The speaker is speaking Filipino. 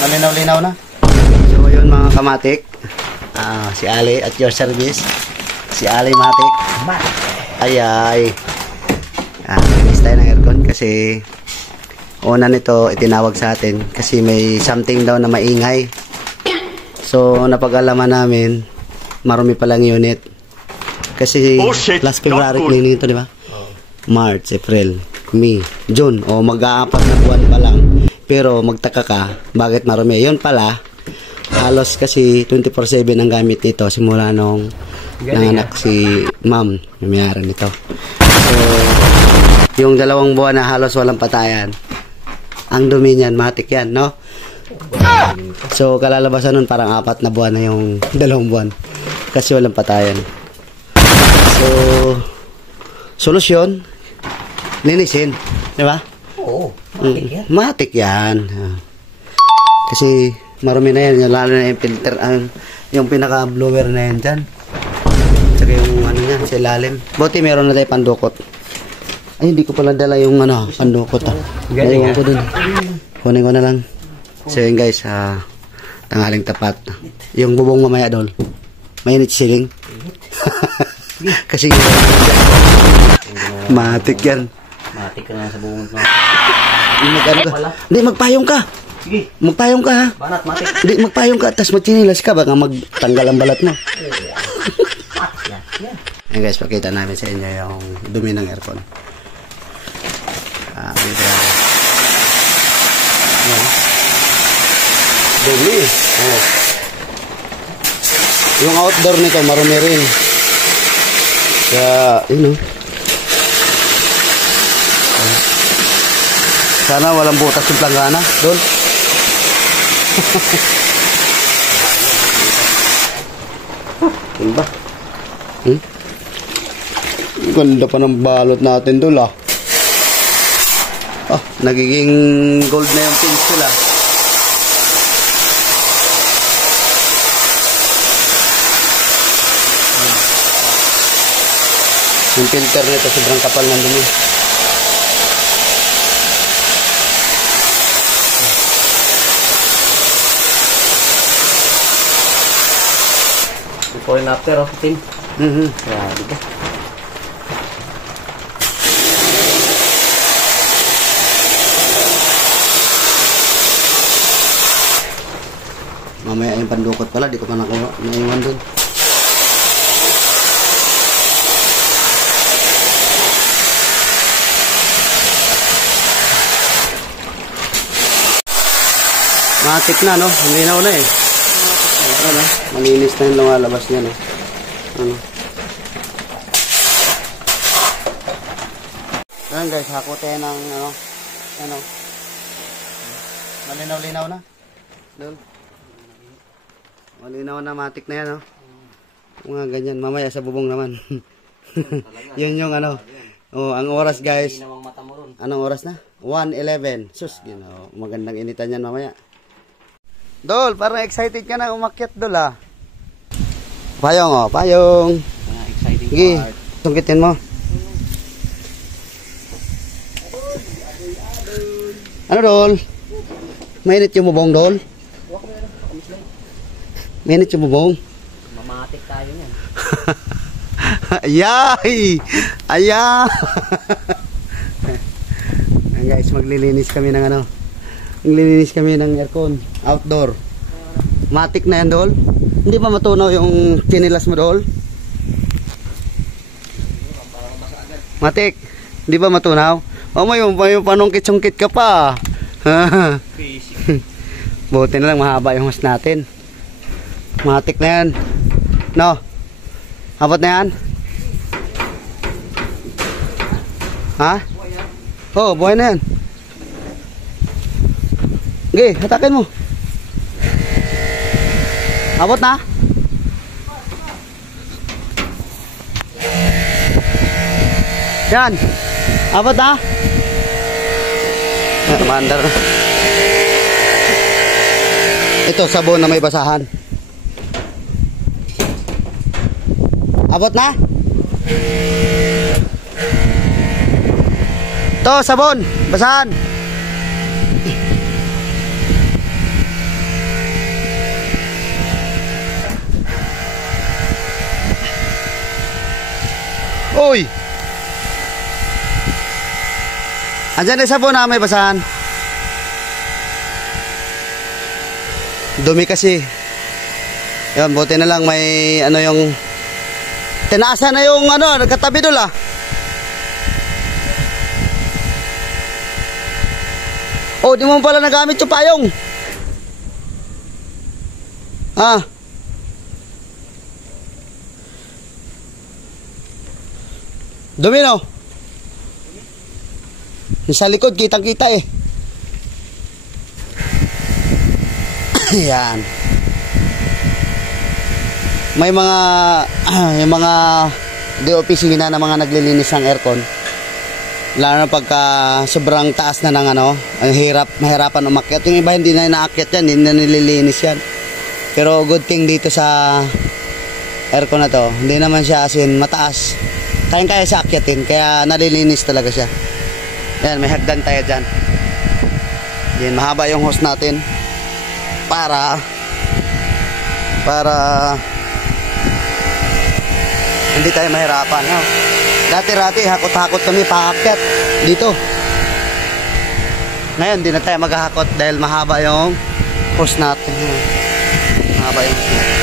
Malinaw-linaw na. So yun mga kamatik. Si Ali at your service. Si Ali Matik. Ay. Finish tayo ng aircon kasi una nito itinawag sa atin kasi may something daw na maingay. So napag-alaman namin marumi palang unit. Kasi last February cleaning ito, di ba? March, April, May, June. O mag-aapat na buwan pa lang. Pero magtaka ka, bakit marumi? Yun pala, halos kasi 24/7 ang gamit nito simula nung nanganak si ma'am, yung mayari nito. So, yung 2 buwan na halos walang patayan. Ang dumi niyan, matik yan, no? So, kalalabasan nun parang 4 na buwan na yung 2 buwan. Kasi walang patayan. So, solusyon, linisin, di ba? Oo, matik yan. Matik yan. Kasi marumi na yan, lalo na yung filter, yung pinaka-blower na yan dyan. Tsaka yung ano yan, sa ilalim. Buti meron na tayo pandukot. Ay, hindi ko pala dala yung pandukot. Naiwan ko dun. Kunin ko na lang. So yun guys, tanghaling tapat. Yung bubong mamaya doon. Mainit siling. Kasi matik yan. Matik ka na sa bubong mo. Hindi, magpayong ka. Sige. Magpayong ka ha. Banat, matik. Hindi, magpayong ka. Tapos magchinilas ka. Baka magtanggal ang balat mo. Ayan guys, pakita namin sa inyo yung dumi ng aircon. Dumi. Oh. Yung outdoor nito, marumi rin. Kaya, yun o. Sana walang butas yung planggana. Doon. Yun ba? Ganda pa ng balot natin doon ah. Nagiging gold na yung pins sila. Yung filter nito sobrang kapal ng dumi. Before and after of team. Kaya, diba? Mamaya yung pandukot pala, di ko pa nakuha. Naiwan dun. Matik na, no? Hindi na una eh. Ano? Malinis na yung lumalabas niya, no? Ano? Ayan guys, hako tayo ng ano? Malinaw-linaw na. Doon. Malinaw na, matik na yan, no? Mga ganyan. Mamaya sa bubong naman. Yun yung ano. Oh, ang oras guys. Anong oras na? 1:11. Sus, magandang initan yan mamaya. Dol, parang excited ka na umakyat dol ah. Payong oh, payong. Exciting Sige, tungkitin mo. Ano dol? Mainit yung bubong dol? Mainit yung bubong? Mamatik tayo yan. Ayay! Ayay! Guys, maglilinis kami ng ano. Maglilinis kami ng aircon. Outdoor. Matik na yan, Dol. Hindi pa matunaw yung chinilas mo, Dol? Matik. Hindi ba matunaw? O, may panungkit-sungkit ka pa. Buti na lang mahaba yung hose natin. Matik na yan. No? Abot na yan? Ha? Oh, buhay na yan. Okay, hatakin mo. Abot na? Yan. Abot na? Mandar. Ito, sabon na may basahan. Abot na? Ito, sabon. Basahan. Uy! Andyan na sabon na may basahan. Dumi kasi. Yun, buti na lang may ano yung tinaasa na yung ano, nagkatabi doon ah. Oh, di mo pala nagamit yung payong. Ah. Dumi no? Yung sa likod, kitang-kita eh. Yan. May mga yung mga opisina na mga naglilinis ng aircon. Lalo na pagka sobrang taas na ng ano, ang mahirapan umakyat. Yung iba hindi na inaakyat yan, hindi na nililinis yan. Pero good thing dito sa aircon na to, hindi naman siya as in mataas. Kaya siya akyatin, kaya nalilinis talaga siya. Yan, may hagdan tayo dyan. Yan, mahaba yung hose natin. Para hindi tayo mahirapan. No? Dati-rati, hakot-hakot kami paakyat dito. Ngayon, hindi na tayo maghahakot dahil mahaba yung hose natin. Mahaba yung hose natin.